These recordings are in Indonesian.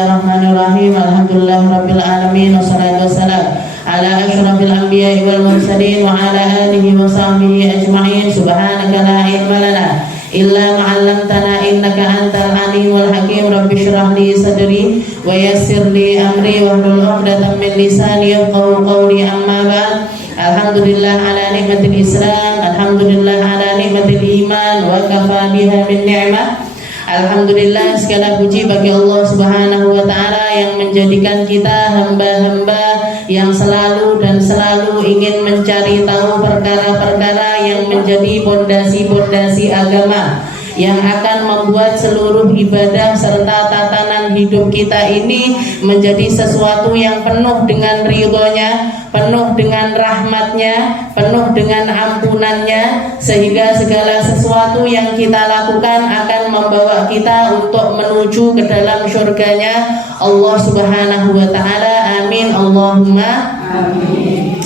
Bismillahirrahmanirrahim. Alhamdulillahirabbil alamin wassalatu wassalam ala asyrafil anbiya'i wal mursalin wa ala alihi wa sahbihi ajma'in. Subhanaka la ilma lana illa ma 'allamtana innaka antal alimul hakim. Rabbi shrah li sadri wa yassir li amri wahlul 'uqdatam min lisani yafqahu qawli. Amma ba'd. Alhamdulillah ala nikmatil Islam, alhamdulillah ala nikmatil iman, wa kafa biha min ni'mah. Alhamdulillah, segala puji bagi Allah Subhanahu wa taala yang menjadikan kita hamba-hamba yang selalu dan selalu ingin mencari tahu perkara-perkara yang menjadi pondasi-pondasi agama, yang akan membuat seluruh ibadah serta tatanan hidup kita ini menjadi sesuatu yang penuh dengan ridhonya, penuh dengan rahmatnya, penuh dengan ampunannya, sehingga segala sesuatu yang kita lakukan akan membawa kita untuk menuju ke dalam surganya Allah Subhanahu wa ta'ala. Amin Allahumma amin.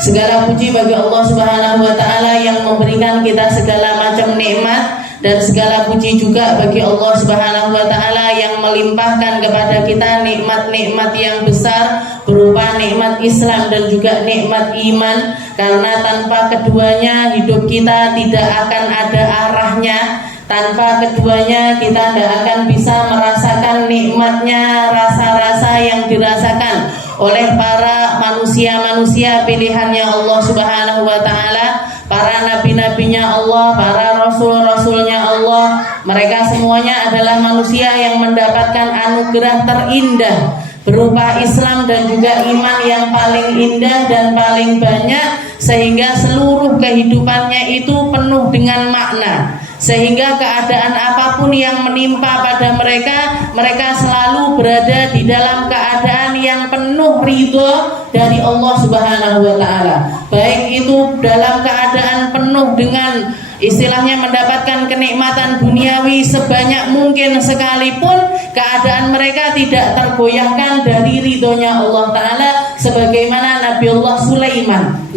Segala puji bagi Allah Subhanahu wa ta'ala yang memberikan kita segala macam nikmat, dan segala puji juga bagi Allah Subhanahu wa ta'ala yang melimpahkan kepada kita nikmat-nikmat yang besar berupa nikmat Islam dan juga nikmat iman. Karena tanpa keduanya hidup kita tidak akan ada arahnya. Tanpa keduanya kita tidak akan bisa merasakan nikmatnya rasa-rasa yang dirasakan oleh para manusia-manusia pilihannya Allah Subhanahu wa ta'ala, para nabi-nabinya Allah, para rasul-rasulnya Allah. Mereka semuanya adalah manusia yang mendapatkan anugerah terindah berupa Islam dan juga iman yang paling indah dan paling banyak, sehingga seluruh kehidupannya itu penuh dengan makna. Sehingga keadaan apapun yang menimpa pada mereka, mereka selalu berada di dalam keadaan yang penuh ridho dari Allah Subhanahu wa ta'ala. Baik itu dalam keadaan penuh dengan istilahnya mendapatkan kenikmatan duniawi sebanyak mungkin sekalipun, keadaan mereka tidak tergoyahkan dari ridhonya Allah Ta'ala. Sebagaimana Nabiullah Sulaiman,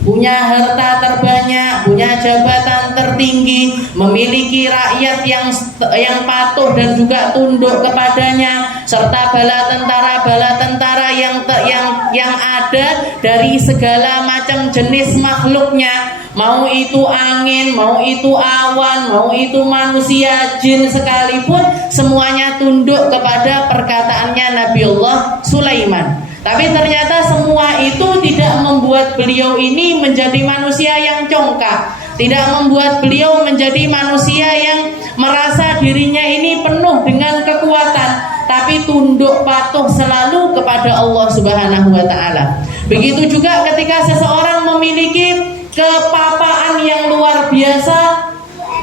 punya harta terbanyak, punya jabatan tertinggi, memiliki rakyat yang patuh dan juga tunduk kepadanya, serta bala tentara yang ada dari segala macam jenis makhluknya, mau itu angin, mau itu awan, mau itu manusia, jin sekalipun, semuanya tunduk kepada perkataannya Nabiullah Sulaiman. Tapi ternyata semua itu tidak membuat beliau ini menjadi manusia yang congkak, tidak membuat beliau menjadi manusia yang merasa dirinya ini penuh dengan kekuatan, tapi tunduk patuh selalu kepada Allah Subhanahu wa ta'ala. Begitu juga ketika seseorang memiliki kepapaan yang luar biasa,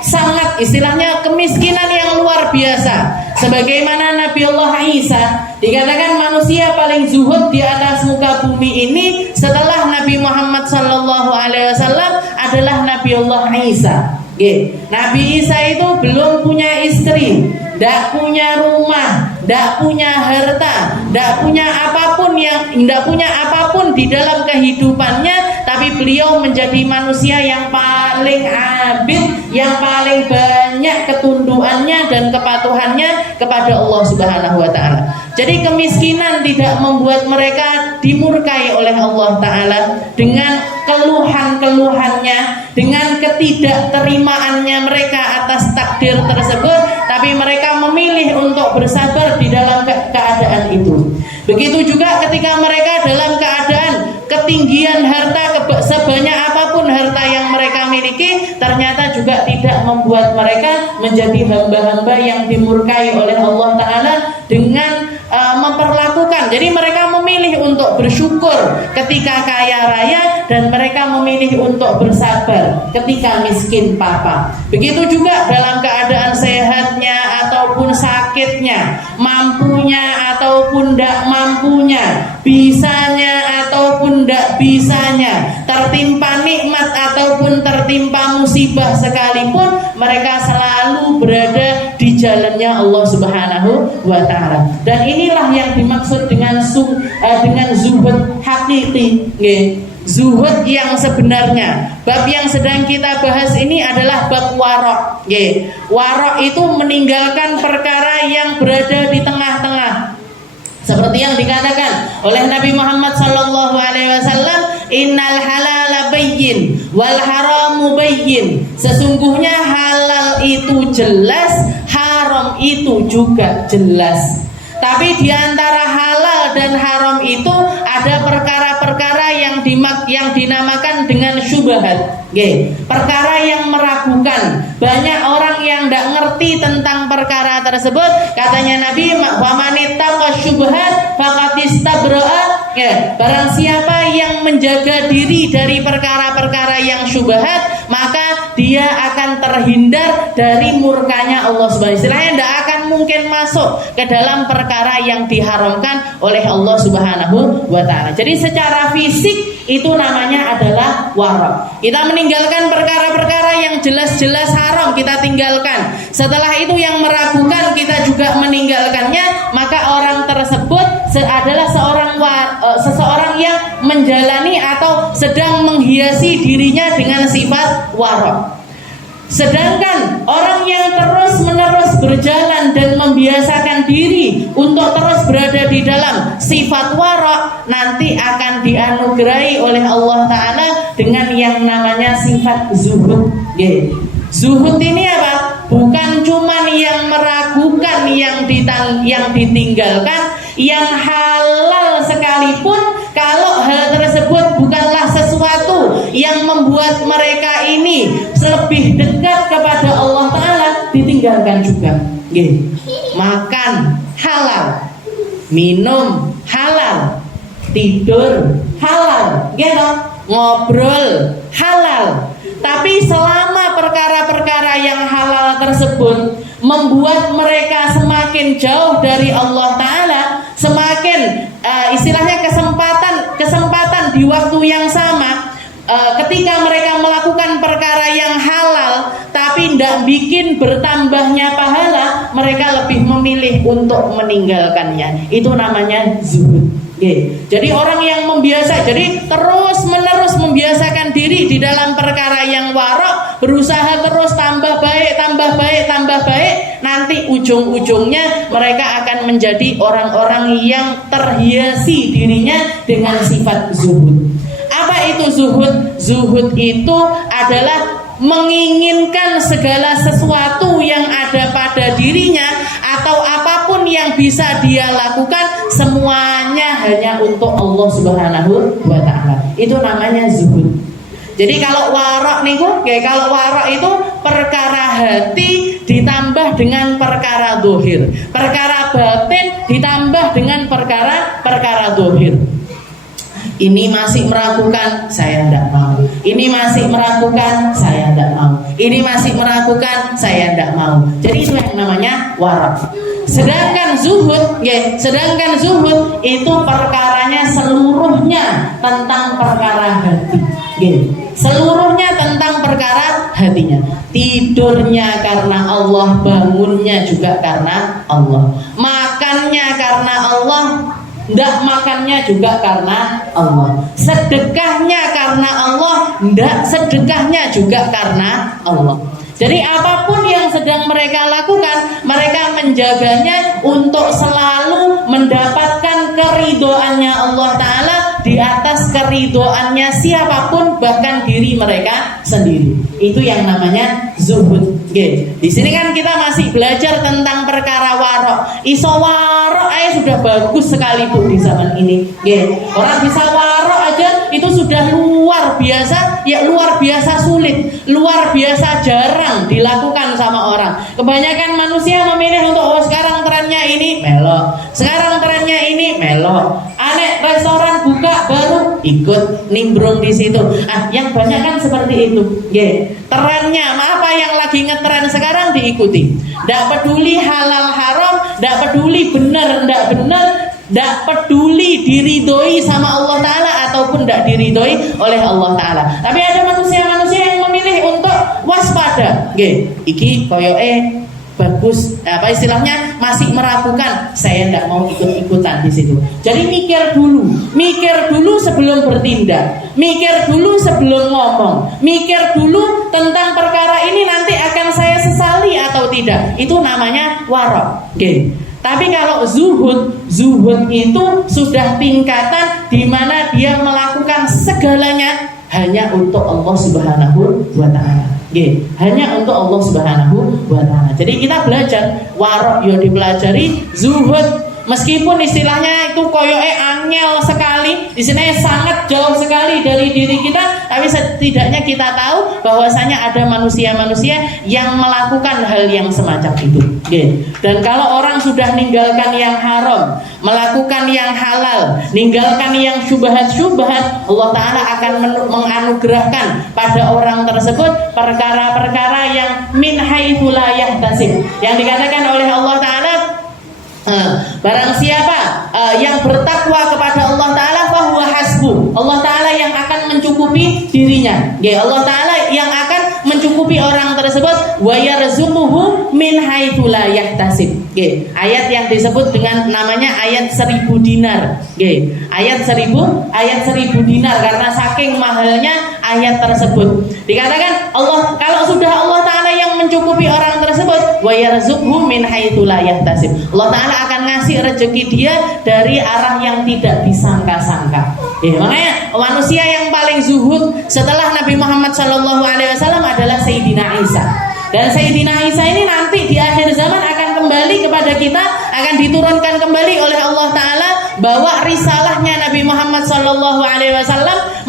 sangat istilahnya kemiskinan yang luar biasa. Sebagaimana Nabiullah Isa dikatakan manusia paling zuhud di atas muka bumi ini setelah Nabi Muhammad SAW adalah Nabiullah Isa. Nabi Isa itu belum punya istri, tidak punya rumah, tidak punya harta, tidak punya apapun di dalam kehidupannya, tapi beliau menjadi manusia yang paling abid, yang paling banyak ketundukannya dan kepatuhannya kepada Allah Subhanahu wa ta'ala. Jadi kemiskinan tidak membuat mereka dimurkai oleh Allah Ta'ala dengan keluhan-keluhannya, dengan ketidakterimaannya mereka atas takdir tersebut, tapi mereka memilih untuk bersabar di dalam keadaan itu. Begitu juga ketika mereka dalam keadaan ketinggian harta, sebanyak apapun harta yang mereka miliki, ternyata juga tidak membuat mereka menjadi hamba-hamba yang dimurkai oleh Allah Ta'ala dengan memperlakukan. Jadi mereka memilih untuk bersyukur ketika kaya raya, dan mereka memilih untuk bersabar ketika miskin papa. Begitu juga dalam keadaan sehatnya ataupun sakitnya, mampunya ataupun tidak mampunya, bisanya ataupun tidak bisanya, tertimpa nikmat ataupun tertimpa musibah sekalipun, mereka selalu berada di jalannya Allah Subhanahu wa ta'ala. Dan inilah yang dimaksud dengan zuhud hakiki, zuhud yang sebenarnya. Bab yang sedang kita bahas ini adalah bab warok. Warok itu meninggalkan perkara yang berada di tengah-tengah. oleh Nabi Muhammad sallallahu alaihi wasallam, innal halala bayyin wal haramu bayyin. Sesungguhnya halal itu jelas, haram itu juga jelas. Tapi di antara halal dan haram itu ada perkara-perkara yang dinamakan dengan syubhat. Perkara yang meragukan. Banyak orang yang tidak ngerti tentang perkara tersebut. Katanya Nabi, "Wa manittaqa syubhat faqad istabra'a." Barang siapa yang menjaga diri dari perkara-perkara yang syubhat, maka dia akan terhindar dari murkanya Allah Subhanahu wa taala. Tidak akan mungkin masuk ke dalam perkara yang diharamkan oleh Allah Subhanahu wa taala. Jadi secara fisik itu namanya adalah wara'. Kita meninggalkan perkara-perkara yang jelas-jelas haram, kita tinggalkan. Setelah itu yang meragukan kita juga meninggalkannya, maka orang tersebut adalah seseorang yang menjalani atau sedang menghiasi dirinya dengan sifat wara'. Sedangkan orang yang terus-menerus berjalan dan membiasakan diri untuk terus berada di dalam sifat wara', nanti akan dianugerahi oleh Allah Ta'ala dengan yang namanya sifat zuhud. Zuhud ini apa? Bukan cuman yang meragukan yang ditinggalkan, yang halal sekalipun, kalau hal tersebut bukanlah sesuatu yang membuat mereka ini lebih dekat kepada Allah Ta'ala, ditinggalkan juga. Makan halal, minum halal, tidur halal, ngobrol halal. Tapi selama perkara-perkara yang halal tersebut membuat mereka semakin jauh dari Allah Ta'ala, semakin istilahnya kesempatan di waktu yang sama, ketika mereka melakukan perkara yang halal tapi tidak bikin bertambahnya pahala, mereka lebih memilih untuk meninggalkannya. Itu namanya zuhud. Jadi orang yang jadi terus menerus membiasakan diri di dalam perkara yang wara', berusaha terus tambah baik, nanti ujung-ujungnya mereka akan menjadi orang-orang yang terhiasi dirinya dengan sifat zuhud. Apa itu zuhud? Zuhud itu adalah menginginkan segala sesuatu yang ada pada dirinya atau apapun yang bisa dia lakukan, semuanya hanya untuk Allah Subhanahu wa taala. Itu namanya zuhud. Jadi kalau wara' itu perkara hati ditambah dengan perkara zahir. Perkara batin ditambah dengan perkara zahir. Ini masih meragukan, saya tidak mau. Ini masih meragukan, saya tidak mau. Ini masih meragukan, saya tidak mau. Jadi itu yang namanya wara'. Sedangkan zuhud itu perkaranya seluruhnya tentang perkara hati. Seluruhnya tentang perkara hatinya. Tidurnya karena Allah, bangunnya juga karena Allah. Makannya karena Allah, ndak makannya juga karena Allah. Sedekahnya karena Allah, ndak sedekahnya juga karena Allah. Jadi apapun yang sedang mereka lakukan, mereka menjaganya untuk selalu mendapatkan keridhoannya Allah Ta'ala di atas keridhoannya siapapun, bahkan diri mereka sendiri. Itu yang namanya zuhud. Di sini kan kita masih belajar tentang perkara wara'. Iso wara' sudah bagus sekali Bu di zaman ini. Orang bisa wara' aja itu sudah luar biasa, luar biasa sulit, luar biasa jarang dilakukan sama orang. Kebanyakan manusia memilih untuk sekarang trennya ini melo, sekarang trennya ini melo. Aneh restoran buka baru ikut nimbrung di situ. Yang banyak kan seperti itu. Trennya apa yang lagi ngetren sekarang diikuti. Tidak peduli halal haram, tidak peduli benar tidak benar, tidak peduli diridhoi sama Allah Ta'ala ataupun tidak diridhoi oleh Allah Ta'ala. Tapi ada manusia-manusia yang memilih untuk waspada. Iki koyoke bagus, apa istilahnya, masih meragukan, saya tidak mau ikut-ikutan di situ. Jadi mikir dulu sebelum bertindak, mikir dulu sebelum ngomong, mikir dulu tentang perkara ini nanti akan saya sesali atau tidak. Itu namanya wara'. Tapi kalau zuhud itu sudah tingkatan di mana dia melakukan segalanya hanya untuk Allah Subhanahu wa taala. Nggih, hanya untuk Allah Subhanahu wa taala. Jadi kita belajar warok yo dipelajari, zuhud meskipun istilahnya itu koyoke angel sekali, di sini sangat jauh sekali dari diri kita, tapi setidaknya kita tahu bahwasanya ada manusia-manusia yang melakukan hal yang semacam itu. Nggih. Dan kalau orang sudah meninggalkan yang haram, melakukan yang halal, meninggalkan yang syubhat-syubhat, Allah Ta'ala akan menganugerahkan pada orang tersebut perkara-perkara yang min haitsu la yahtasib, yang dikatakan oleh Allah Ta'ala, barang siapa yang bertakwa kepada Allah Ta'ala fahuwa hasbuh, Allah Ta'ala yang akan mencukupi dirinya. Allah Ta'ala yang akan mencukupi orang tersebut, wa yarzuquhu min haitsu la yahtasib. Ayat yang disebut dengan namanya ayat 1000 dinar. Ayat 1000 dinar, karena saking mahalnya ayat tersebut. Dikatakan Allah, kalau sudah Allah Ta'ala yang mencukupi orang tersebut, wa yarzuquhu min haitsu la yahtasib, Allah Ta'ala akan ngasih rezeki dia dari arah yang tidak disangka-sangka. Makanya manusia yang paling zuhud setelah Nabi Muhammad SAW adalah Sayyidina Isa. Dan Sayyidina Isa ini nanti di akhir zaman akan kembali kepada kita, akan diturunkan kembali oleh Allah Ta'ala, bahwa risalahnya Nabi Muhammad SAW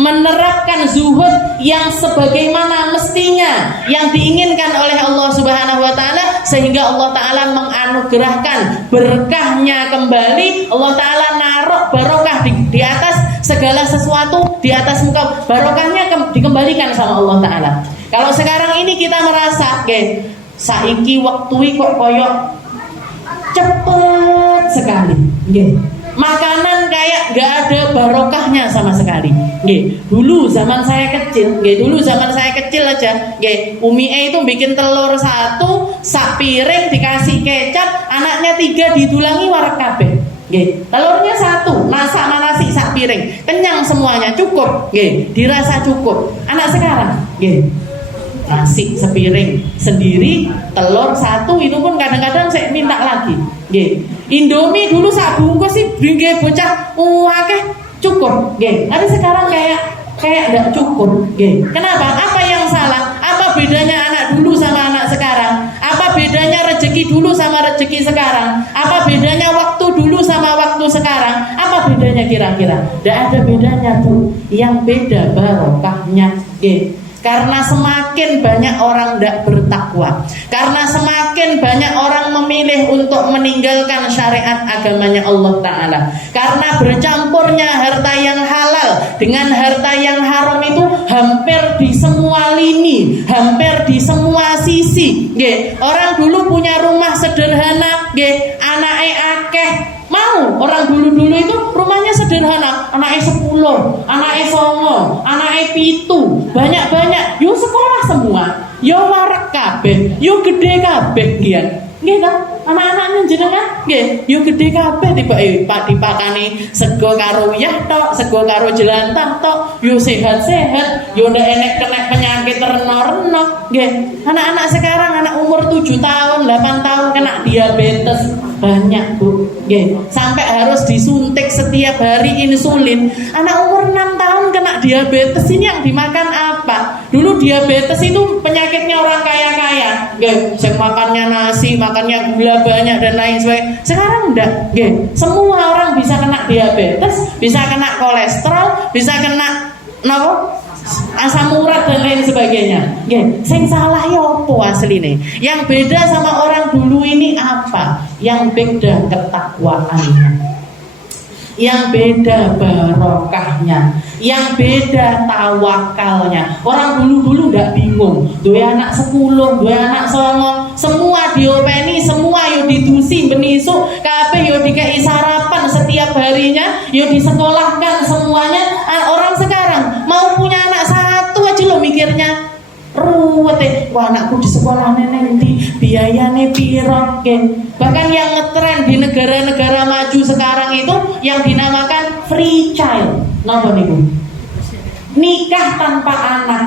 menerapkan zuhud yang sebagaimana mestinya, yang diinginkan oleh Allah Subhanahu wa Ta'ala, sehingga Allah Ta'ala menganugerahkan berkahnya kembali. Allah Ta'ala naruh barokah di atas segala sesuatu, di atas muka, barokahnya dikembalikan sama Allah Ta'ala. Kalau sekarang ini kita merasa saiki waktu kok koyok cepet sekali, makanan kayak gak ada barokahnya sama sekali. Dulu zaman saya kecil, aja, Umi itu bikin telur 1 sak piring dikasih kecap, anaknya 3 ditulangi warak kabeh. Telurnya 1, nasi sak piring, kenyang semuanya, cukup, dirasa cukup. Anak sekarang, nasi sepiring sendiri, telur 1 itu pun kadang-kadang saya minta lagi. Indomie dulu sak bungkus sih bocah akeh cukup. Tapi sekarang kayak enggak cukup. Kenapa? Apa yang salah? Apa bedanya anak dulu sama anak sekarang? Apa bedanya rezeki dulu sama rezeki sekarang? Apa bedanya waktu dulu sama waktu sekarang? Apa bedanya kira-kira? Tidak ada bedanya tuh. Yang beda barokahnya. Karena semakin banyak orang tidak bertakwa, karena semakin banyak orang memilih untuk meninggalkan syariat agamanya Allah Ta'ala, karena bercampurnya harta yang halal dengan harta yang haram itu hampir di semua lini, hampir di semua sisi. Orang dulu punya rumah sederhana, anake akeh. Mau orang dulu-dulu itu rumahnya sederhana, anaknya 10, anaknya 9, anaknya 7, banyak-banyak, yo sekolah semua, yo warak kabeh, yo gede kabeh gian. Nggih kan? Anak-anaknya jenengan nggih, yo gede kabeh dipakani sego karo uyah tok, sego karo jelantah tok, yo sehat-sehat, yo ndak enek kena penyakit reno-reno. Nggih. Anak-anak sekarang, anak umur 7 tahun, 8 tahun kena diabetes. Banyak Bu, sampai harus disuntik setiap hari insulin. Anak umur 6 tahun kena diabetes, ini yang dimakan apa? Dulu diabetes itu penyakitnya orang kaya-kaya, makannya nasi, makannya gula banyak dan lain sebagainya. Sekarang enggak, semua orang bisa kena diabetes, bisa kena kolesterol, bisa kena asam urat dan lain sebagainya. Sing salah ya apa asline? Yang beda sama orang dulu ini apa? Yang beda ketakwaannya, yang beda barokahnya, yang beda tawakalnya. Orang dulu ndak bingung, duwe anak 10, duwe anak 9, semua diopeni, semua yo didusi benisu, kabeh yo dikei sarapan setiap harinya, yo disekolahkan semuanya. Orang sekarang mau punya anak 1 aja lo mikirnya ruwet, wah anakku di sekolah nanti biayanya piro. Bahkan yang ngetren di negara-negara maju sekarang itu yang dinamakan free child. Napa niku? Nikah tanpa anak.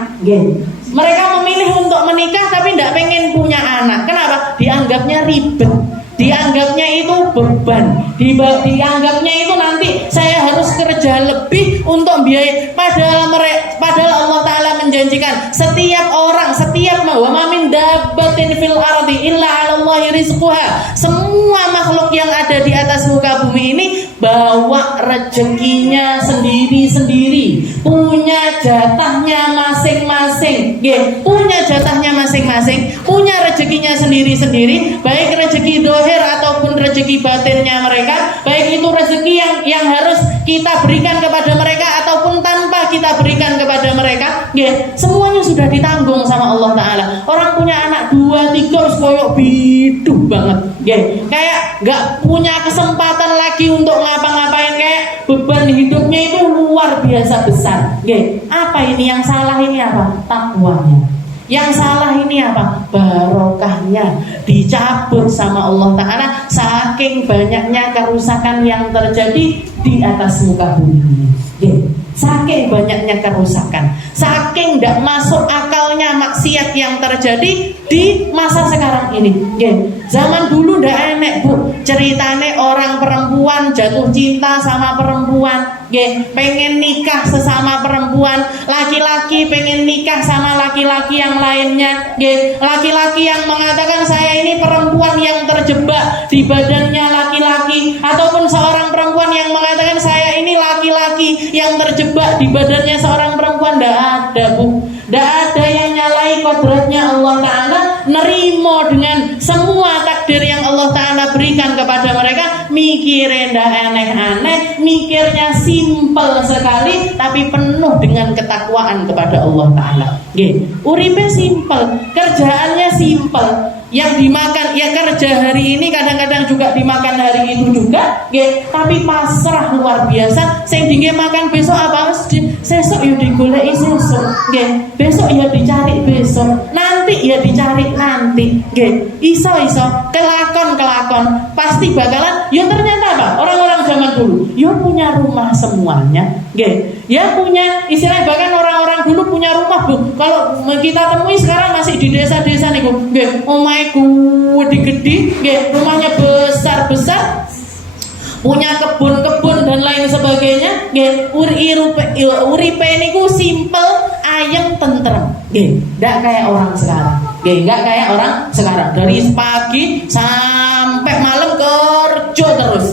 Mereka memilih untuk menikah tapi tidak pengen punya anak. Kenapa? Dianggapnya ribet. dianggapnya itu beban, dianggapnya itu nanti saya harus kerja lebih untuk biaya. Padahal Allah Ta'ala menjanjikan setiap orang, setiap wa ma min dabbatin fil ardi illa 'alallahi rizquha. Semua makhluk yang ada di atas muka bumi ini bawa rezekinya sendiri-sendiri, punya jatahnya masing-masing, punya jatahnya masing-masing, punya rezekinya sendiri-sendiri, baik rezeki dohir ataupun rezeki batinnya mereka, baik itu rezeki yang harus kita berikan kepada mereka ataupun tanpa kita berikan kepada mereka, semuanya sudah ditanggung sama Allah Ta'ala. Orang punya anak 2, 3 harus koyok biduh banget, kayak gak punya kesempatan lagi untuk ngapa-ngapain, kayak beban hidupnya itu luar biasa besar. Apa ini yang salah? Ini apa? Takwanya. Yang salah ini apa? Barokahnya dicabut sama Allah Ta'ala saking banyaknya kerusakan yang terjadi di atas muka bumi. Saking banyaknya kerusakan, saking tidak masuk akalnya maksiat yang terjadi di masa sekarang ini. Zaman dulu tidak enek bu, ceritane orang perempuan jatuh cinta sama perempuan, pengen nikah sesama perempuan, laki-laki pengen nikah sama laki-laki yang lainnya, laki-laki yang mengatakan saya ini perempuan yang terjebak di badannya laki-laki, ataupun seorang perempuan yang mengatakan saya ini laki-laki yang terjebak di badannya seorang perempuan. Tidak ada bu, tidak ada yang nyalai kodratnya Allah Ta'ala, nerimo dengan semua takdir yang Allah Ta'ala berikan kepada mereka. Mikirnya tidak aneh-aneh, mikirnya simpel sekali, tapi penuh dengan ketakwaan kepada Allah Ta'ala. Uripe simpel, kerjaannya simpel, yang dimakan ya kerja hari ini kadang-kadang juga dimakan hari itu juga, tapi pasrah luar biasa. Sing dingge makan besok apa sesuk ya digoleki sesuk, besok ya dicari besok, nanti ya dicari nanti, iso kelakon pasti bakalan. Ya ternyata apa? Orang-orang zaman dulu ya punya rumah semuanya, ya punya istilahnya, bahkan orang-orang dulu punya rumah bu. Kalau kita temui sekarang masih di desa-desa nih bu, omahe gede, rumahnya besar-besar, punya kebun-kebun dan lain sebagainya. Uripe niku simpel, ayem, tentrem. Nggak kayak orang sekarang. Nggak kayak orang sekarang. Dari pagi sampai malam kerja terus.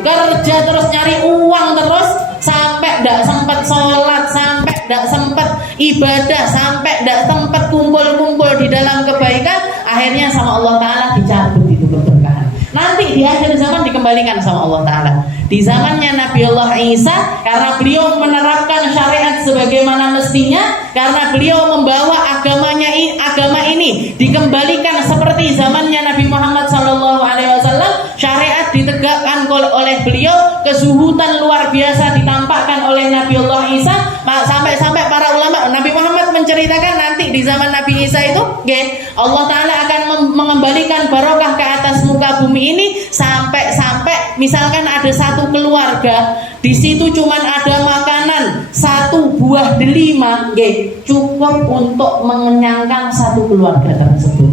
Kerja terus, nyari uang terus, sampai nggak sempat sholat, sampai nggak sempat ibadah, sampai nggak sempat kumpul-kumpul di dalam kebaikan. Akhirnya sama Allah Ta'ala dicabut itu keberkahan. Nanti di akhir zaman dikembalikan sama Allah Ta'ala. Di zamannya Nabi Allah Isa, karena beliau menerapkan syariat sebagaimana mestinya, karena beliau membawa agama ini dikembalikan seperti zamannya Nabi Muhammad SAW. Syariat ditegakkan oleh beliau, kezuhudan luar biasa ditampakkan oleh Nabi Allah Isa. Sampai para ulama, Nabi Muhammad menceritakan nanti di zaman Nabi Isa itu, Allah Ta'ala akan mengembalikan barokah ke atas muka bumi ini, sampai misalkan ada satu keluarga, di situ cuman ada makanan 1 buah delima, cukup untuk mengenyangkan satu keluarga tersebut.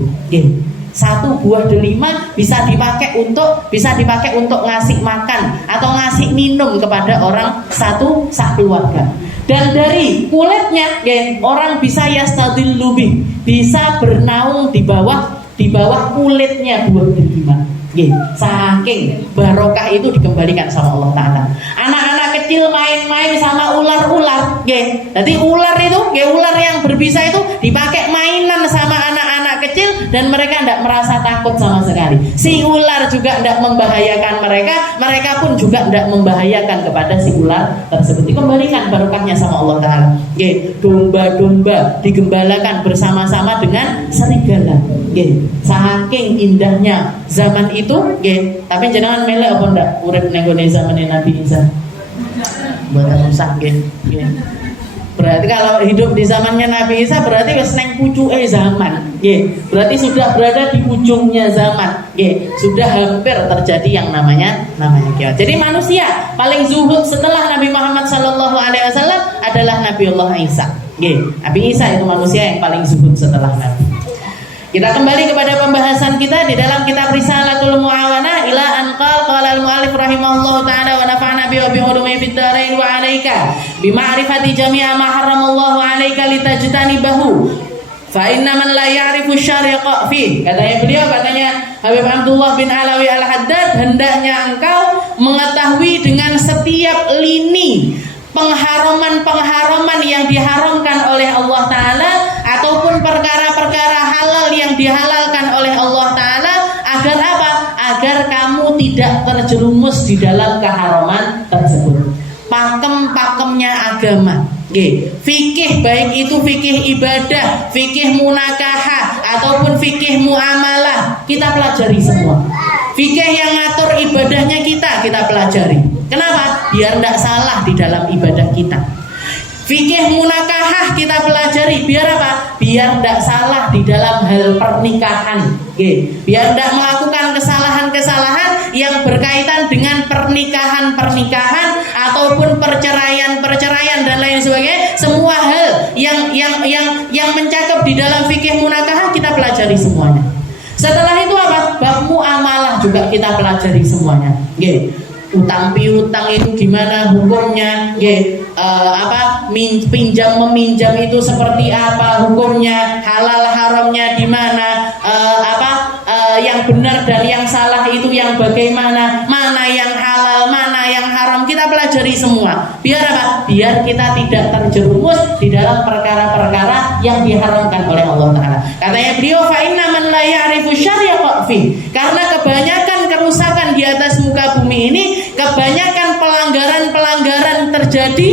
1 buah delima bisa dipakai untuk ngasih makan atau ngasih minum kepada orang satu keluarga. Dan dari kulitnya, orang bisa yastadillu bih, bisa bernaung di bawah kulitnya buah delima. Saking barokah itu dikembalikan sama Allah Ta'ala. Anak-anak kecil main-main sama ular-ular, jadi ular itu, ular yang berbisa itu dipakai mainan sama anak-anak kecil, dan mereka tidak merasa takut sama sekali. Si ular juga tidak membahayakan mereka pun juga tidak membahayakan kepada si ular tersebut. Dikembalikan barokahnya sama Allah Ta'ala. Domba-domba digembalakan bersama-sama dengan serigala. Saking indahnya zaman itu, tapi jangan melek apa ndak urip ning gone zamane Nabi Isa. Mboten usah Berarti kalau hidup di zamannya Nabi Isa berarti wis neng pucuke zaman. Berarti sudah berada di ujungnya zaman. Sudah hampir terjadi yang namanya kiamat. Jadi manusia paling zuhud setelah Nabi Muhammad SAW adalah Nabi Allah Isa. Nabi Isa itu manusia yang paling zuhud setelah Nabi. Kita kembali kepada pembahasan kita di dalam kitab Risalatul Muawana ila anqal qala al-mu'allif rahimahullahu ta'ala wa nafa'na bihi wa bi ulumi fid dharain wa 'alaika bi ma'rifati jami'a ma haramallahu 'alaika litajtanibahu fa inna man la ya'rifu syariqa fi. Katanya Habib Abdullah bin Alawi Al-Haddad, hendaknya engkau mengetahui dengan setiap lini pengharaman-pengharaman yang diharamkan oleh Allah Ta'ala ataupun perkara-perkara halal yang dihalalkan oleh Allah Ta'ala, agar apa? Agar kamu tidak terjerumus di dalam keharaman tersebut. Pakem-pakemnya agama, fikih, baik itu fikih ibadah, fikih munakahah ataupun fikih muamalah, kita pelajari semua. Fikih yang ngatur ibadahnya kita pelajari. Kenapa? Biar tidak salah di dalam ibadah kita. Fikih munakahah kita pelajari. Biar apa? Biar tidak salah di dalam hal pernikahan. Biar tidak melakukan kesalahan-kesalahan yang berkaitan dengan pernikahan-pernikahan ataupun perceraian-perceraian dan lain sebagainya. Semua hal yang mencakup di dalam fikih munakahah kita pelajari semuanya. Setelah itu apa? Bab muamalah juga kita pelajari semuanya. Utang piutang itu gimana hukumnya? Pinjam meminjam itu seperti apa hukumnya? Halal haramnya di mana? Yang benar dan yang salah itu yang bagaimana? Mana yang halal, mana yang haram? Kita pelajari semua. Biar apa? Biar kita tidak terjerumus di dalam perkara-perkara yang diharamkan oleh Allah Ta'ala. Katanya beliau, fa inna man la ya'rifu syariqa fi. Karena kebanyakan kerusakan di atas muka bumi ini, kebanyakan pelanggaran-pelanggaran terjadi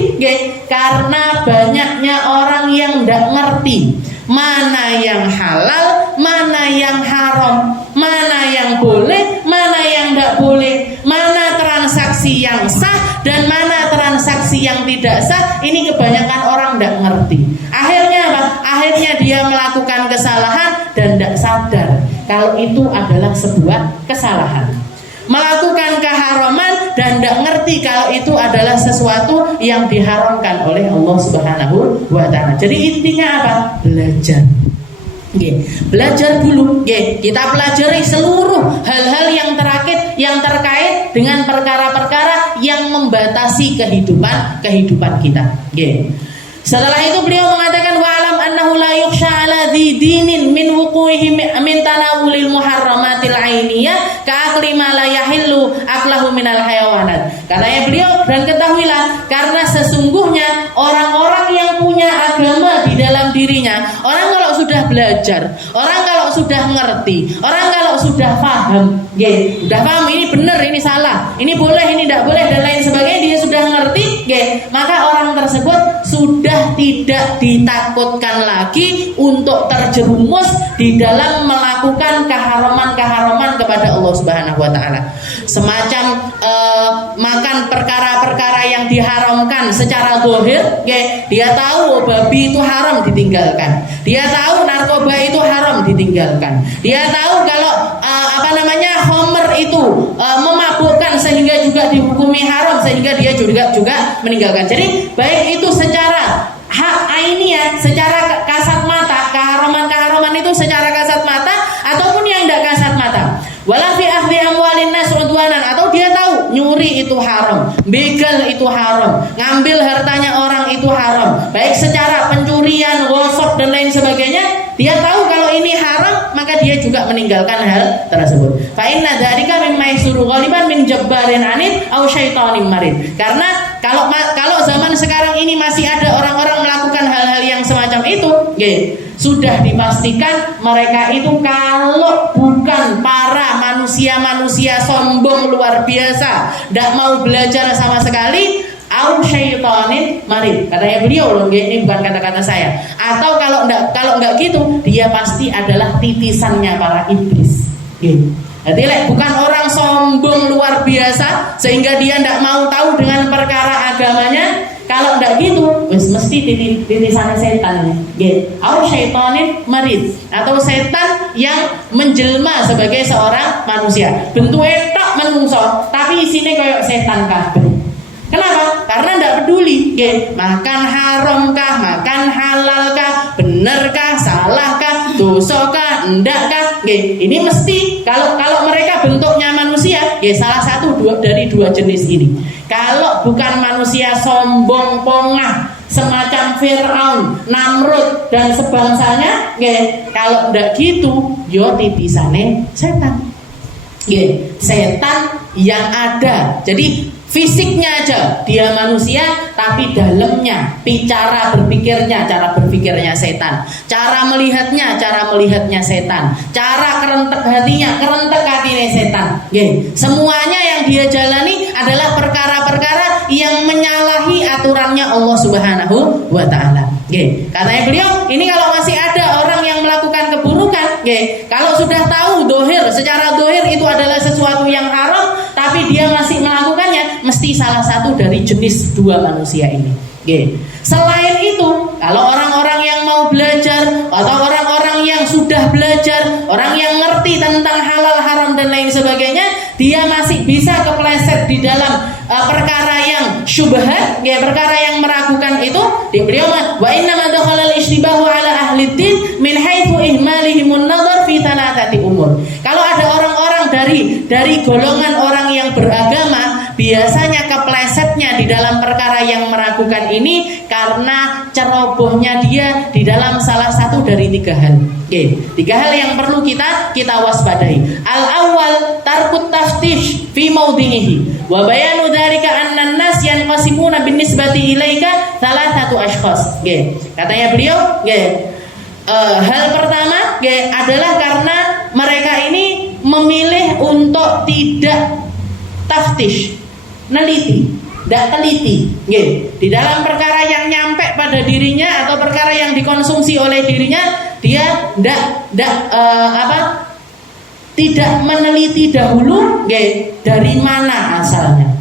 karena banyaknya orang yang tidak ngerti mana yang halal, mana yang haram, mana yang boleh, mana yang tidak boleh, mana transaksi yang sah dan mana transaksi yang tidak sah. Ini kebanyakan orang tidak ngerti. Akhirnya apa? Akhirnya dia melakukan kesalahan dan tidak sadar kalau itu adalah sebuah kesalahan. Melakukan keharaman dan tidak ngerti kalau itu adalah sesuatu yang diharamkan oleh Allah Subhanahu wa Ta'ala. Jadi intinya apa? Belajar. Belajar dulu. Kita pelajari seluruh hal-hal yang terkait dengan perkara-perkara yang membatasi kehidupan kita. Setelah itu beliau mengatakan wa'alam annahu la yukhsha 'ala dhi dinin min wuqu'ihi min tanawulil muharramatil 'ainiyah ka'akli ma la yahillu aklahu minal hayawanat. Katanya beliau, dan ketahuilah karena sesungguhnya orang-orang yang punya agama di dalam dirinya, orang kalau sudah belajar, orang kalau sudah ngerti, orang kalau sudah paham, sudah paham ini benar, ini salah, ini boleh, ini tidak boleh dan lain sebagainya, dia sudah ngerti, maka orang tersebut sudah tidak ditakutkan lagi untuk terjerumus di dalam melakukan keharaman-keharaman kepada Allah Subhanahu wa Ta'ala. Semacam makan perkara-perkara yang diharamkan secara zahir, dia tahu babi itu haram ditinggalkan. Dia tahu narkoba itu haram ditinggalkan. Dia tahu kalau homer itu memabukkan sehingga juga dihukumi haram, sehingga dia juga meninggalkan. Jadi baik itu secara hak ainiyah, secara kasat mata, keharaman-keharaman itu secara kasat mata ataupun yang tidak kasat mata. Wala fi akhdhi amwalin nas udwanan, atau dia tahu nyuri itu haram, begal itu haram, ngambil hartanya orang itu haram, baik secara pencurian, ghosab dan lain sebagainya, dia tahu kalau ini haram, maka dia juga meninggalkan hal tersebut. Fa inna dzalika mimma yasuru ghaliban min jabbarin anid aw syaitanin marid. Karena kalau zaman sekarang ini masih ada orang-orang melakukan hal-hal yang semacam itu, sudah dipastikan mereka itu kalau bukan para manusia-manusia sombong luar biasa, tidak mau belajar sama sekali, au syaitanin marid. Katanya beliau loh, ini bukan kata-kata saya. Atau kalau enggak gitu, dia pasti adalah titisannya para iblis. Jadi bukan orang sombong luar biasa sehingga dia tidak mau tahu dengan perkara agamanya. Kalau tidak gitu, mesti titisannya setan. Au syaitanin marid, atau setan yang menjelma sebagai seorang manusia. Bentuknya tok menungso, tapi isinya kayak setan kabeh. Kenapa? Karena tidak peduli, makan haramkah, makan halalkah, benarkah, salahkah, dosakah, Enggak kan? Ini mesti kalau mereka bentuknya manusia, salah satu dari dua jenis ini. Kalau bukan manusia sombong pongah semacam Fir'aun, Namrud dan sebangsanya, kalau enggak gitu, yo tipisane setan. Setan yang ada. Jadi fisiknya aja dia manusia, tapi dalamnya, cara berpikirnya setan, cara melihatnya setan, cara kerentek hatinya, kerentek hatinya setan. Semuanya yang dia jalani adalah perkara-perkara yang menyalahi aturannya Allah Subhanahu wa Ta'ala. Katanya beliau, ini kalau masih ada orang yang melakukan keburukan, kalau sudah tahu secara dohir itu adalah sesuatu yang haram, tapi dia masih melakukannya, mesti salah satu dari jenis dua manusia ini. Selain itu, kalau orang-orang yang mau belajar atau orang-orang yang sudah belajar, orang yang ngerti tentang halal haram dan lain sebagainya, dia masih bisa kepleset di dalam perkara yang syubhat, perkara yang meragukan itu. Di beliau wa inna ma dakhala al-ishtibahu ala ahli din min haitsu ihmalihimun nadhar fi thalathati umur. Kalau ada orang-orang dari golongan orang yang beragama, biasanya keplesetnya di dalam perkara yang meragukan ini karena cerobohnya dia di dalam salah satu dari tiga hal. Tiga hal yang perlu kita waspadai. Al-awwal tarkut taftish fi maudhihi wa bayanu dzalika anna an-nas yanqasimuna binisbati ilaika thalathatu ashkhas. Katanya beliau, hal pertama adalah karena mereka ini memilih untuk tidak taftish, tidak teliti, di dalam perkara yang nyampe pada dirinya atau perkara yang dikonsumsi oleh dirinya, dia tidak meneliti dahulu, dari mana asalnya.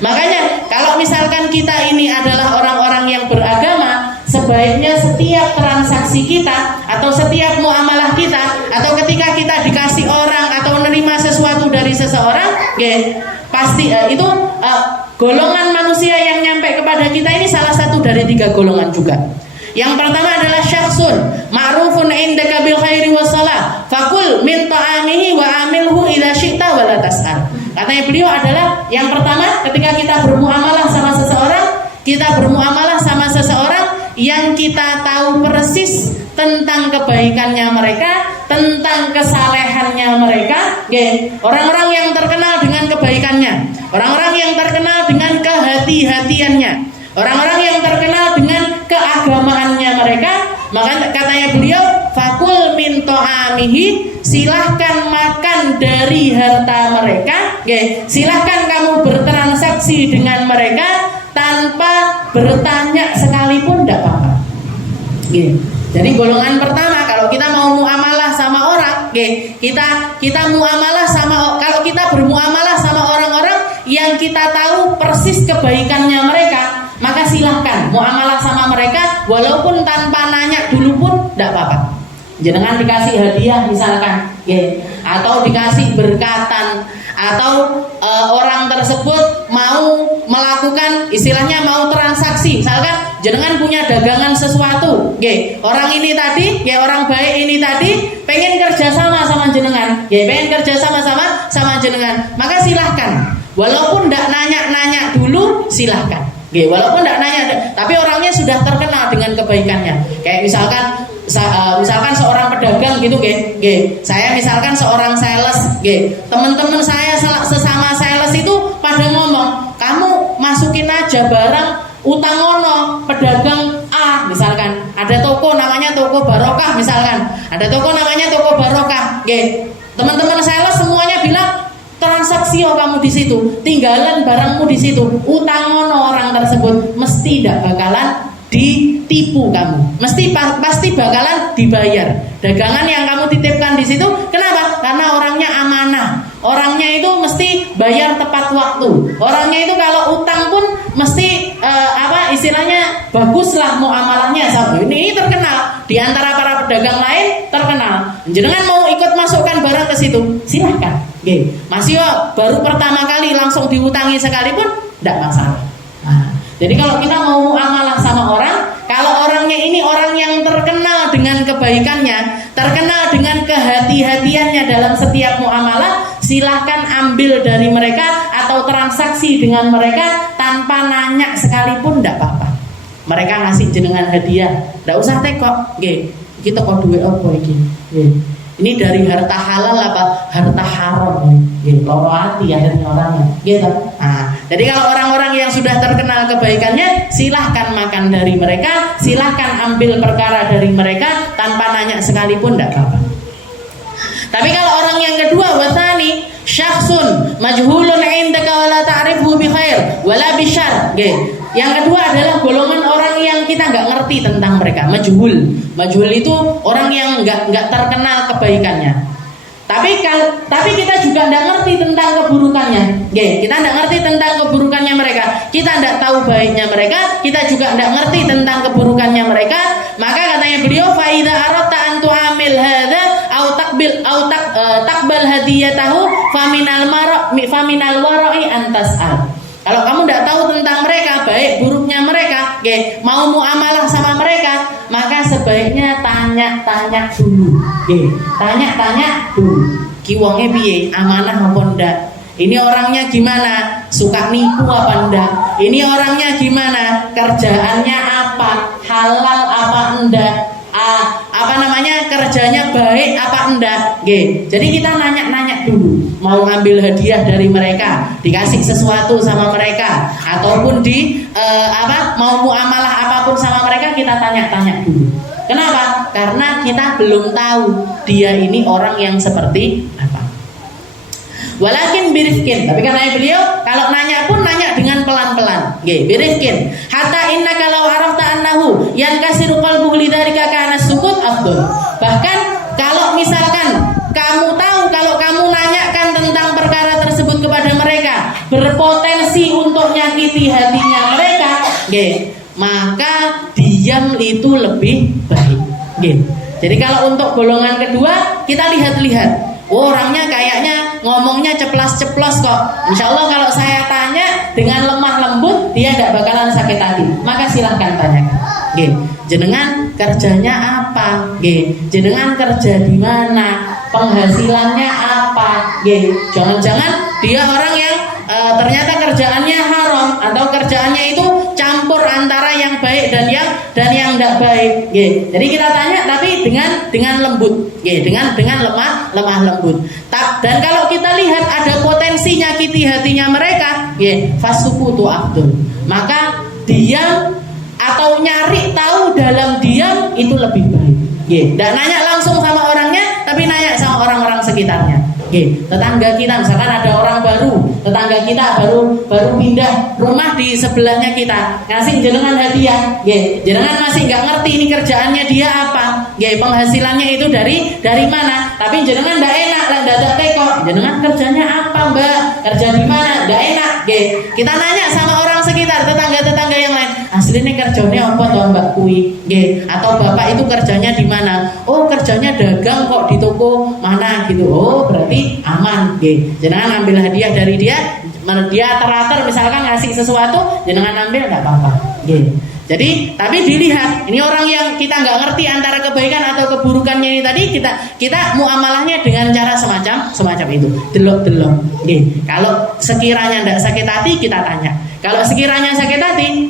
Makanya kalau misalkan kita ini adalah orang-orang yang beragama, sebaiknya setiap transaksi kita atau setiap muamalah kita atau ketika kita dikasih orang atau menerima sesuatu dari seseorang, pasti itu golongan manusia yang nyampe kepada kita ini salah satu dari tiga golongan juga. Yang pertama adalah syakhsun ma'rufun indaka bil khairi wassalah fakul min ta'amihi wa amilhu idza syi'ta wa la tas'al. Katanya beliau adalah yang pertama, ketika kita bermuamalah sama seseorang yang kita tahu persis tentang kebaikannya mereka, tentang kesalehannya mereka, orang-orang yang terkenal dengan kebaikannya, orang-orang yang terkenal dengan kehati-hatiannya, orang-orang yang terkenal dengan keagamaannya mereka, maka katanya beliau, fakul min ta'amihi, silahkan makan dari harta mereka, silahkan kamu bertransaksi dengan mereka tanpa bertanya sekalipun, tidak apa-apa. Jadi golongan pertama, kalau kita mau muamalah sama orang, kita muamalah kalau kita bermuamalah sama orang-orang yang kita tahu persis kebaikannya mereka, maka silahkan muamalah sama mereka walaupun tanpa nanya dulu pun tidak apa-apa. Jangan dikasih hadiah misalkan, atau dikasih berkatan, atau orang tersebut mau melakukan istilahnya mau transaksi, misalkan jenengan punya dagangan sesuatu, orang ini tadi, orang baik ini tadi pengen kerjasama sama jenengan, pengen kerjasama sama jenengan, maka silahkan, walaupun tidak nanya dulu, silahkan. Walaupun tidak nanya, tapi orangnya sudah terkenal dengan kebaikannya. Kayak misalkan seorang pedagang gitu, saya misalkan seorang sales, teman-teman saya sesama sales itu pada ngomong, kamu masukin aja barang utangono pedagang A, misalkan ada toko namanya toko Barokah, misalkan ada toko namanya toko Barokah, teman-teman sales semuanya bilang, transaksi kamu di situ, tinggalan barangmu di situ, utangono orang tersebut, mesti tidak bakalan ditipu kamu, pasti bakalan dibayar. Dagangan yang kamu titipkan di situ, kenapa? Karena orangnya amanah, orangnya itu mesti bayar tepat waktu, orangnya itu kalau utang pun mesti istilahnya baguslah muamalahnya. Ini terkenal di antara para pedagang lain, terkenal. Jenengan mau ikut masukkan barang ke situ, silahkan. Masih baru pertama kali langsung diutangi sekalipun tidak masalah. Jadi kalau kita mau muamalah sama orang, kalau orangnya ini orang yang terkenal dengan kebaikannya, terkenal dengan kehati-hatiannya dalam setiap muamalah, silahkan ambil dari mereka atau transaksi dengan mereka tanpa nanya sekalipun, tidak apa-apa. Mereka ngasih jenengan hadiah, tidak usah tekok, kita kok duit apa ini? Ini dari harta halal apa harta haram? Loro hati ya dari orangnya, gitu. Nah, jadi kalau orang-orang yang sudah terkenal kebaikannya, silahkan makan dari mereka, silahkan ambil perkara dari mereka tanpa nanya sekalipun, tidak apa-apa. Tapi kalau orang yang kedua, wasani syakhsun majhulun indaka wala ta'rifuhu bi khair wala bi syarr. Yang kedua adalah golongan orang yang kita nggak ngerti tentang mereka, majhul. Majhul itu orang yang nggak terkenal kebaikannya. Tapi kita juga nggak ngerti tentang keburukannya. Kita nggak ngerti tentang keburukannya mereka. Kita nggak tahu baiknya mereka. Kita juga nggak ngerti tentang keburukannya mereka. Maka katanya beliau, faida arata an tu'amil hadza au taqbal hadiyatahu faminal wara'i antas'al. Kalau kamu tidak tahu tentang mereka, baik buruknya mereka, mau muamalah sama mereka, maka sebaiknya tanya-tanya dulu. Tanya-tanya dulu. Ki wonge piye, amanah apa ndak? Ini orangnya gimana? Suka nipu apa ndak? Ini orangnya gimana? Kerjaannya apa? Halal apa enggak? Kerjanya baik apa enggak? Jadi kita nanya-nanya dulu. Mau ngambil hadiah dari mereka, dikasih sesuatu sama mereka, ataupun mau muamalah apapun sama mereka, kita tanya-tanya dulu. Kenapa? Karena kita belum tahu dia ini orang yang seperti apa. Walakin birifkin, tapi katanya beliau, kalau nanya pun nanya dengan pelan-pelan. Birifkin. Hatta inna kalau arafta annahu yankasiru qalbuhu lidzalika kana sukut afdal. Bahkan kalau misalkan kamu tahu kalau kamu nanyakan tentang perkara tersebut kepada mereka berpotensi untuk nyakiti hatinya mereka, maka diam itu lebih baik. Jadi kalau untuk golongan kedua, kita lihat-lihat. Orangnya kayaknya ngomongnya ceplas-ceplos kok. Insya Allah kalau saya tanya dengan lemah lembut, dia tidak bakalan sakit hati. Maka silahkan tanyakan. Jenengan kerjanya apa? Jenengan kerja di mana? Penghasilannya apa? Jangan-jangan dia orang yang ternyata kerjaannya haram, atau kerjaannya itu campur antara yang baik dan yang tidak baik. Jadi kita tanya tapi dengan lembut, dengan lemah lembut. Dan kalau kita lihat ada potensi nyakiti hatinya mereka, fasukutu abdul. Maka diam atau nyari tahu dalam diam itu lebih baik. Tidak nanya langsung sama orangnya, tapi nanya sama orang-orang sekitarnya. Tetangga kita, misalkan ada orang baru, tetangga kita baru pindah rumah di sebelahnya kita, ngasih jenengan hadiah, jenengan masih nggak ngerti ini kerjaannya dia apa, penghasilannya itu dari mana, tapi jenengan nggak enak, nggak tekok, jenengan kerjanya apa mbak, kerja di mana, nggak enak, kita nanya sama orang sekitar, tetangga yang lain, aslinya kerjanya apa tuh mbak kui, atau bapak itu kerjanya di mana, oh kerjanya dagang kok di toko mana gitu, oh berarti aman. Jangan ambil hadiah dari dia teratur misalkan ngasih sesuatu, jangan ambil, nggak apa-apa. Jadi tapi dilihat ini orang yang kita nggak ngerti antara kebaikan atau keburukannya ini tadi, kita muamalahnya dengan cara semacam itu, delok. Kalau sekiranya tidak sakit hati kita tanya, kalau sekiranya sakit hati,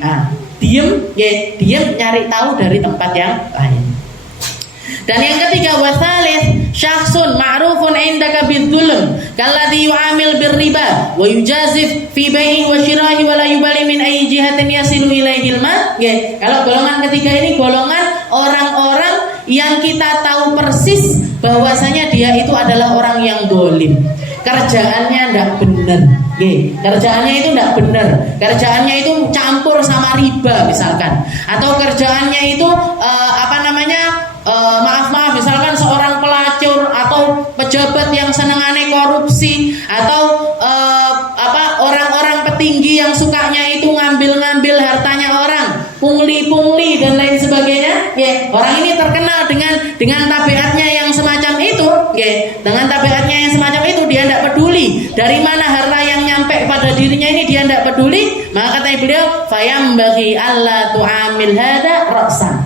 diem nyari tahu dari tempat yang lain. Dan yang ketiga, wasalis syakhsun ma'rufun indaka bidzulm kalladhi yu'amil birriba wa yujazif fi bai'i wa shira'i wa la yubali min ayyi jihatin yasilu ilaihil mal. Kalau golongan ketiga ini golongan orang-orang yang kita tahu persis bahwasanya dia itu adalah orang yang dolim, kerjaannya tidak benar. Kerjaannya itu tidak benar, kerjaannya itu campur sama riba misalkan, atau kerjaannya itu maaf misalkan seorang pelacur atau pejabat yang senengane korupsi, atau orang-orang petinggi yang sukanya itu ngambil hartanya orang, pungli dan lain sebagainya. Orang ini terkenal dengan tabiatnya yang semacam itu. Dengan tabiatnya yang semacam itu dia tidak peduli peduli. Dari mana harta yang nyampe pada dirinya ini dia tidak peduli, maka kata beliau, fayambaghi alla tu'amil hada ra'san.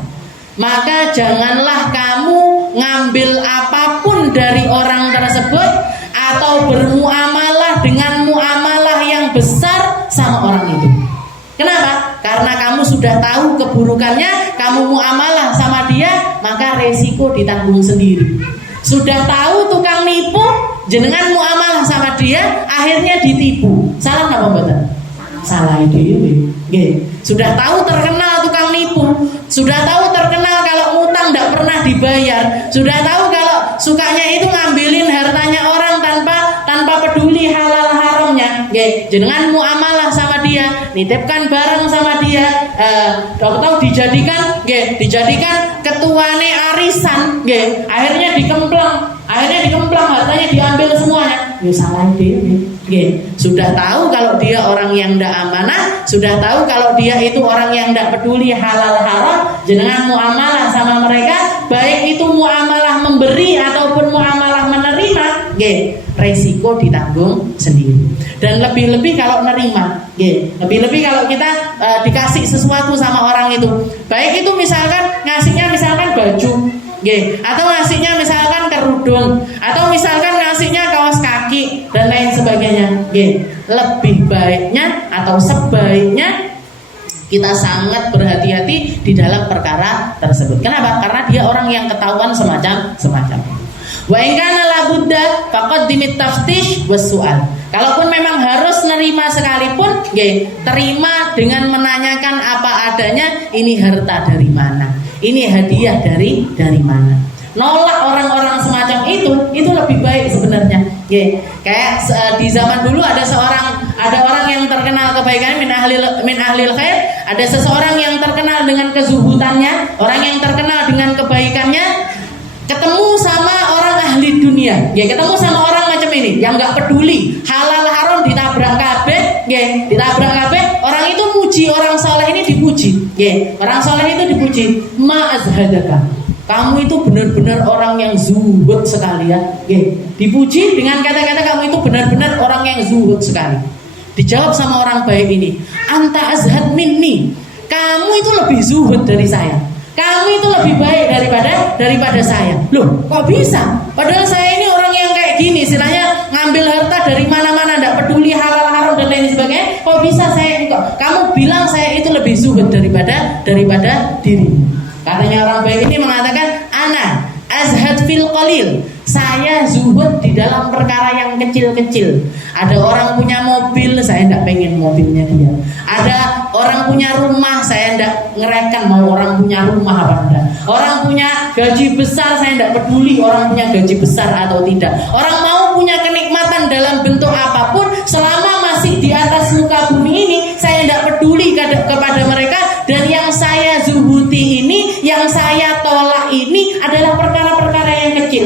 Maka janganlah kamu ngambil apapun dari orang tersebut atau bermuamalah dengan muamalah yang besar sama orang itu. Kenapa? Karena kamu sudah tahu keburukannya, kamu muamalah sama dia, maka resiko ditanggung sendiri. Sudah tahu tukang nipu, jenengan muamalah sama dia, akhirnya ditipu. Salah nggak Bapak? Salah itu. Sudah tahu terkenal tukang nipu, sudah tahu terkenal kalau utang tidak pernah dibayar, sudah tahu kalau sukanya itu ngambilin hartanya orang tanpa peduli halal haramnya. Jenengan muamalah sama dia, nitipkan barang sama dia, tahu dijadikan ketuane arisan, akhirnya dikemplang hartanya diambil semuanya. Ya salah dia. Sudah tahu kalau dia orang yang tidak amanah, sudah tahu kalau dia itu orang yang tidak peduli halal haram, jenengan muamalah sama mereka, baik itu muamalah memberi ataupun muamalah menerima, resiko ditanggung sendiri. Dan lebih-lebih kalau nerima, lebih-lebih kalau kita dikasih sesuatu sama orang itu, baik itu misalkan ngasihnya misalkan baju, atau ngasihnya misalkan kerudung, atau misalkan ngasihnya kaos kaki dan lain sebagainya, lebih baiknya atau sebaiknya kita sangat berhati-hati di dalam perkara tersebut. Kenapa? Karena dia orang yang ketahuan semacam. Wa in kana la budda faqaddimit taftish was su'al. Kalaupun memang harus nerima sekalipun, terima dengan menanyakan apa adanya, ini harta dari mana? Ini hadiah dari mana? Nolak orang-orang semacam itu lebih baik sebenarnya. Kayak di zaman dulu ada orang yang terkenal kebaikan min ahlil khair, ada seseorang yang terkenal dengan kezuhudannya, orang yang terkenal dengan kebaikannya, ketemu sama orang ahli dunia, ketemu sama orang macam ini yang nggak peduli halal haram, ditabrak kabeh, orang itu muji orang soleh ini, dipuji, orang soleh itu dipuji, ma'azhadaka, kamu itu benar-benar orang yang zuhud sekali ya, dipuji dengan kata-kata kamu itu benar-benar orang yang zuhud sekali. Dijawab sama orang baik ini, anta azhad minni, kamu itu lebih zuhud dari saya, kamu itu lebih baik daripada saya. Loh, kok bisa? Padahal saya ini orang yang kayak gini, istilahnya ngambil harta dari mana-mana, tidak peduli halal haram dan lain sebagainya. Kok bisa kamu bilang saya itu lebih zuhud daripada dirimu? Katanya orang baik ini mengatakan, ana azhad fil qalil, saya zuhud di dalam perkara yang kecil-kecil. Ada orang punya mobil, saya tidak pengen mobilnya dia. Ada orang punya rumah, saya tidak ngereken mau orang punya rumah apa enggak. Orang punya gaji besar, saya tidak peduli orang punya gaji besar atau tidak. Orang mau punya kenikmatan dalam bentuk apapun, selama masih di atas muka bumi ini, saya tidak peduli kepada mereka. Dan yang saya zuhuti ini, yang saya tolak ini adalah perkara-perkara yang kecil.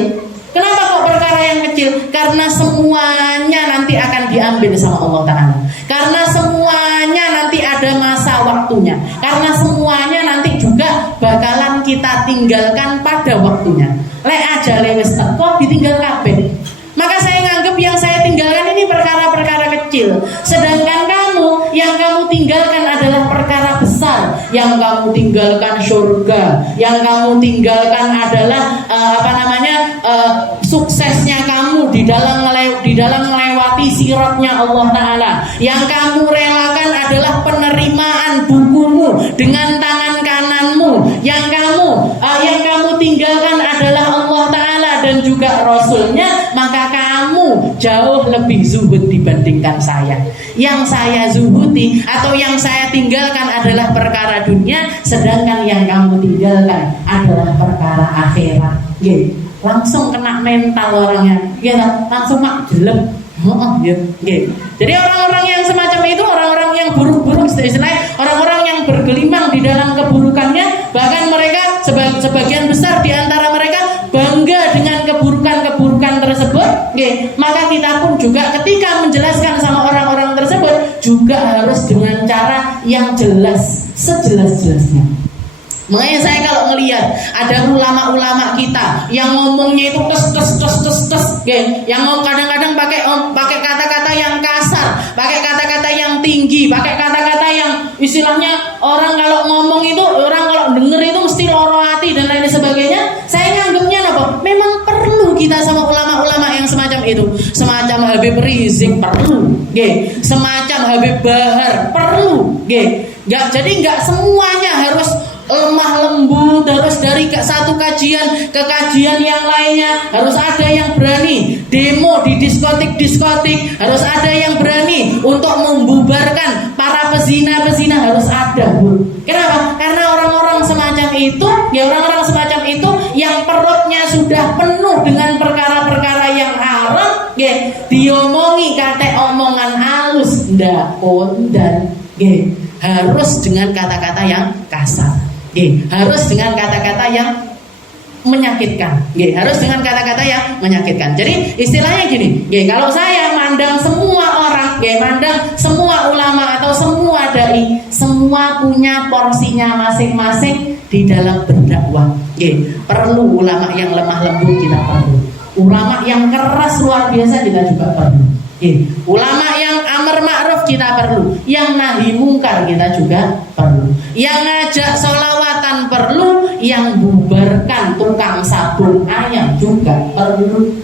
Kenapa kok perkara yang kecil? Karena semuanya nanti akan diambil sama Allah Ta'ala. Karena semuanya nanti ada masa waktunya. Karena semuanya nanti juga bakalan kita tinggalkan pada waktunya. Lek ajale wis teko ditinggal kabeh. Maka saya nganggep yang saya tinggalkan ini perkara-perkara kecil. Sedangkan kamu, yang kamu tinggalkan adalah perkara besar. Yang kamu tinggalkan surga. Yang kamu tinggalkan adalah suksesnya kamu di dalam melewati siratnya Allah Ta'ala. Yang kamu relakan adalah penerimaan bukumu dengan tangan kananmu. Yang kamu tinggalkan adalah Allah Ta'ala dan juga Rasulnya. Maka kamu jauh lebih zuhud dibandingkan saya. Yang saya zuhudi atau yang saya tinggalkan adalah perkara dunia, sedangkan yang kamu tinggalkan adalah perkara akhirat. Langsung kena mental orangnya, langsung mak jelek. Jadi orang-orang yang semacam itu, orang-orang yang buruk-buruk, istilahnya orang-orang yang bergelimang di dalam keburukannya, bahkan mereka sebagian besar di antara mereka bangga dengan keburukan-keburukan tersebut. Maka kita pun juga ketika menjelaskan sama orang-orang tersebut juga harus dengan cara yang jelas, sejelas-jelasnya. Makanya saya kalau ngelihat ada ulama-ulama kita yang ngomongnya itu tes, yang kadang-kadang pakai kata-kata yang kasar, pakai kata-kata yang tinggi, pakai kata-kata yang istilahnya orang kalau ngomong itu, orang kalau denger itu mesti loro hati dan lain sebagainya. Saya nganggapnya apa? Memang perlu kita sama ulama-ulama yang semacam itu, semacam Habib Rizik perlu, semacam Habib Bahar perlu, jadi nggak semuanya harus lemah lembut, harus dari satu kajian ke kajian yang lainnya, harus ada yang berani demo di diskotik, harus ada yang berani untuk membubarkan para pezina, harus ada, Bu. Kenapa? Karena orang-orang semacam itu, orang-orang semacam itu yang perutnya sudah penuh dengan perkara-perkara yang haram, diomongi kate omongan halus, ndak kondan, harus dengan kata-kata yang kasar. Harus dengan kata-kata yang menyakitkan. Harus dengan kata-kata yang menyakitkan. Jadi istilahnya gini, kalau saya mandang semua orang, mandang semua ulama atau semua dai, semua punya porsinya masing-masing di dalam berdakwah. Perlu ulama yang lemah lembut, kita perlu. Ulama yang keras luar biasa, kita juga perlu. Ulama yang amar ma'ruf kita perlu, yang nahi mungkar kita juga perlu, yang ngajak sholawatan perlu, yang bubarkan tukang sabun ayam juga perlu.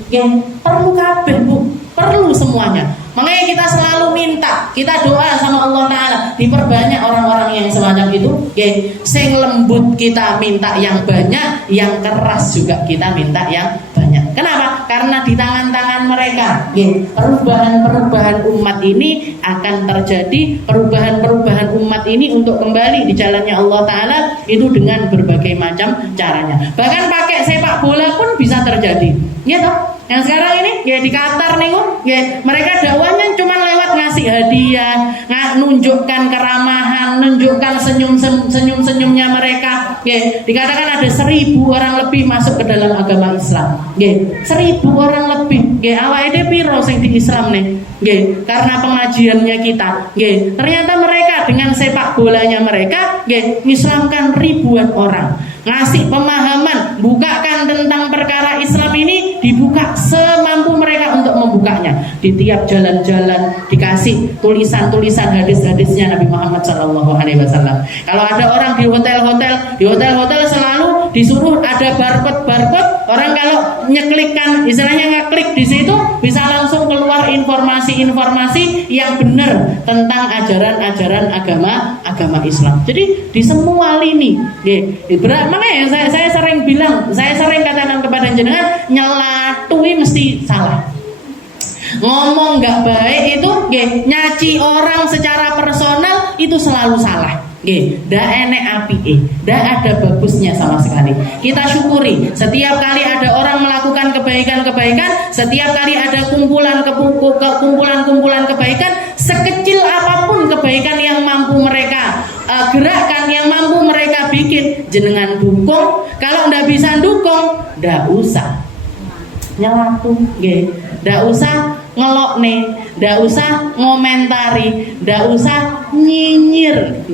Perlu kabeh, Bu, perlu semuanya. Makanya kita selalu minta, kita doa sama Allah Ta'ala, diperbanyak orang-orang yang semacam itu. Sing lembut kita minta yang banyak, yang keras juga kita minta yang banyak. Kenapa? Karena di tangan-tangan mereka perubahan-perubahan umat ini akan terjadi. Perubahan-perubahan umat ini untuk kembali di jalannya Allah Ta'ala itu dengan berbagai macam caranya. Bahkan pakai sepak bola pun bisa terjadi, toh? Yang sekarang ini di Qatar nih, mereka dakwahnya cuma lewat ngasih hadiah, nunjukkan keramahan, nunjukkan senyum-senyumnya mereka. Dikatakan ada 1.000 orang lebih masuk ke dalam agama Islam. 1.000 orang lebih. Awake piro sing di Islam nih? Karena pengajiannya kita. Ternyata mereka dengan sepak bolanya mereka mengislamkan ribuan orang. Ngasih pemahaman, bukakan tentang perkara Islam ini, dibuka semampu mereka untuk membukanya. Di tiap jalan-jalan dikasih tulisan-tulisan hadis-hadisnya Nabi Muhammad SAW. Kalau ada orang di hotel selalu disuruh ada barcode. Orang kalau nyeklikkan, istilahnya ngeklik di situ, bisa langsung keluar informasi-informasi yang benar tentang ajaran-ajaran agama Islam. Jadi di semua lini, makanya saya sering katakan kepada jenengan, nyelatui mesti salah. Ngomong nggak baik itu, nyaci orang secara personal itu selalu salah. Ndak enek apike, ndak ada bagusnya sama sekali. Kita syukuri setiap kali ada orang melakukan kebaikan-kebaikan, setiap kali ada kumpulan kebaikan, sekecil apapun kebaikan yang mampu mereka gerakan, yang mampu mereka bikin, jenengan dukung. Kalau ndak bisa dukung, ndak usah nyelatu, ndak usah ngelok nih, ndak usah ngomentari, ndak usah nyinyir,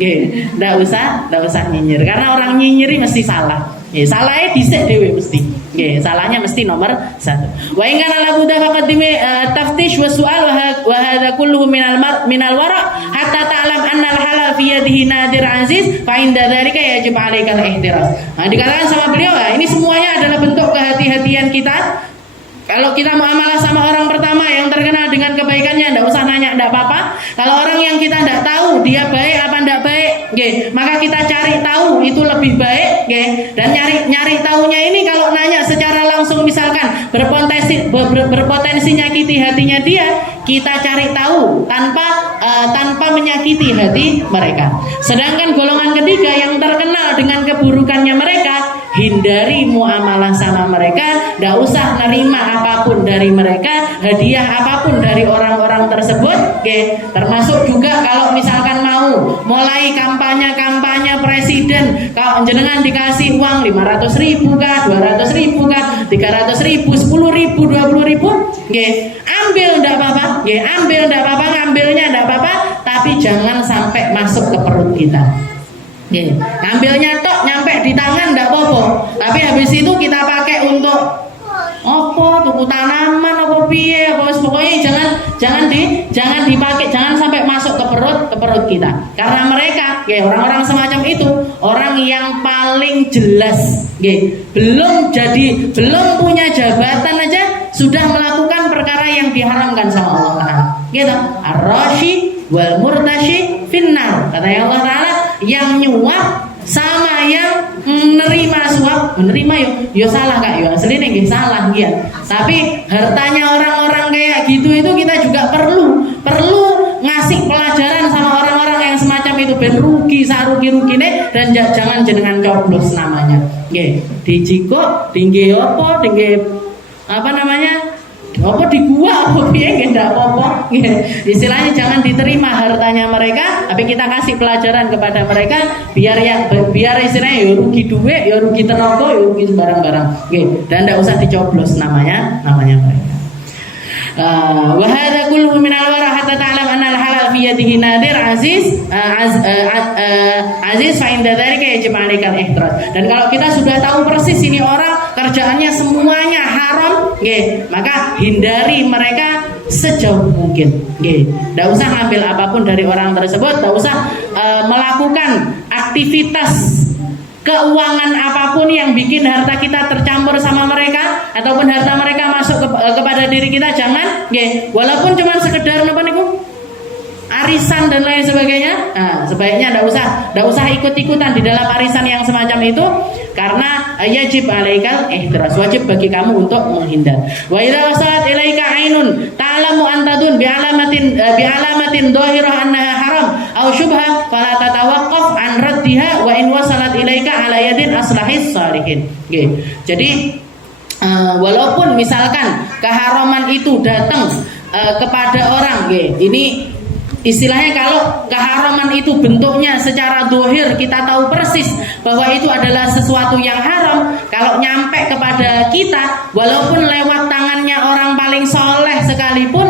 ndak usah nyinyir, karena orang nyinyiri mesti salah. Salahnya dhisik dhewe mesti. Salahnya mesti nomor 1. Wa in kana la budda faqaddimi taftish wa su'al wa hadha kulluhu minal wara' hatta ta'lam anna al-halal fi yadihi nadir aziz fa inda dzalika yajib 'alaika al-ihtiraz. Nah, dikatakan sama beliau, ini semuanya adalah bentuk kehati-hatian kita. Kalau kita muamalah sama orang pertama yang terkenal dengan kebaikannya, tidak usah nanya, tidak apa-apa. Kalau orang yang kita tidak tahu dia baik apa tidak baik, maka kita cari tahu itu lebih baik, dan nyari tahunya ini kalau nanya secara langsung, misalkan berpotensi nyakiti hatinya dia, kita cari tahu tanpa menyakiti hati mereka. Sedangkan golongan ketiga yang terkenal dengan keburukannya mereka, hindari muamalah sama mereka, tidak usah nerima apapun dari mereka, hadiah apapun dari orang-orang tersebut. Termasuk juga kalau misalkan mau mulai kampanye presiden, kalau jenengan dikasih uang 500.000 kah, 200.000 kah, 300.000, 10.000, 20.000, ambil ndak apa-apa, ngambilnya ndak apa-apa, tapi jangan sampai masuk ke perut kita. Ngambilnya tok nyampe pakai di tangan enggak apa-apa. Tapi habis itu kita pakai untuk apa tuku tanaman apa piye apa pokoknya jangan dipakai, jangan sampai masuk ke perut kita. Karena mereka ya orang-orang semacam itu orang yang paling jelas belum punya jabatan aja sudah melakukan perkara yang diharamkan sama Allah Ta'ala gitu. Ar-rashi wal murtashi finnar, katanya Allah Ta'ala, yang nyuap sama yang menerima suap. Menerima yo salah Kak, yo aslinya nggih salah nggih. Tapi hartanya orang-orang kayak gitu itu kita juga perlu ngasih pelajaran sama orang-orang yang semacam itu, ben rugi sarugi-rugine dan jangan jenengan coblos namanya. Nggih, dijikok, tinggi apa, tinggi apa namanya? Apa di gua apa piye nggak apa-apa. Istilahnya jangan diterima hartanya mereka, tapi kita kasih pelajaran kepada mereka biar istilahnya ya rugi duit, ya rugi tenaga, ya rugi barang-barang. Dan tidak usah dicoblos namanya mereka. Wa hadza kulluhu min al-wara hatta ta'lam anna al-halal fi yadihi nadir aziz fa inda dzalika yajib 'alaika al-ihtiraz. Dan kalau kita sudah tahu persis ini orang kerjaannya semuanya haram, maka hindari mereka sejauh mungkin. Tidak usah ngambil apapun dari orang tersebut, tidak usah melakukan aktivitas keuangan apapun yang bikin harta kita tercampur sama mereka ataupun harta mereka masuk kepada diri kita, jangan. Walaupun cuma sekedar apa niku? Arisan dan lain sebagainya. Nah, sebaiknya tidak usah ikut-ikutan di dalam arisan yang semacam itu, karena yajib alaikal ihtiras, wajib bagi kamu untuk menghindar. Wa idza wasalat ilaika ainun ta'lamu an tadun bi alamatin dhahirah annaha haram aw syubha fala tatawaqqaf an raddiha wa in wasalat ilaika ala yadin aslahis salihin. Jadi walaupun misalkan keharaman itu datang kepada orang, ini istilahnya kalau keharaman itu bentuknya secara dohir kita tahu persis bahwa itu adalah sesuatu yang haram, kalau nyampe kepada kita walaupun lewat tangannya orang paling soleh sekalipun,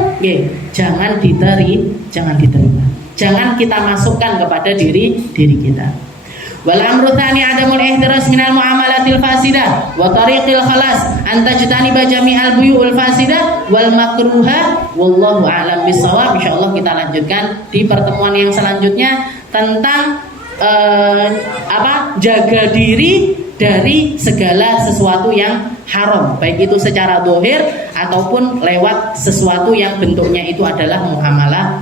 jangan diterima, jangan kita masukkan kepada diri kita. Wal amru tsani adamul ihtiras minal muamalatil fasidah wa tariqil khalas an tajtaniba jami'al buyu'ul fasidah wal makruha wallahu a'lam bissawab. Insyaallah kita lanjutkan di pertemuan yang selanjutnya tentang jaga diri dari segala sesuatu yang haram, baik itu secara dohir ataupun lewat sesuatu yang bentuknya itu adalah muamalah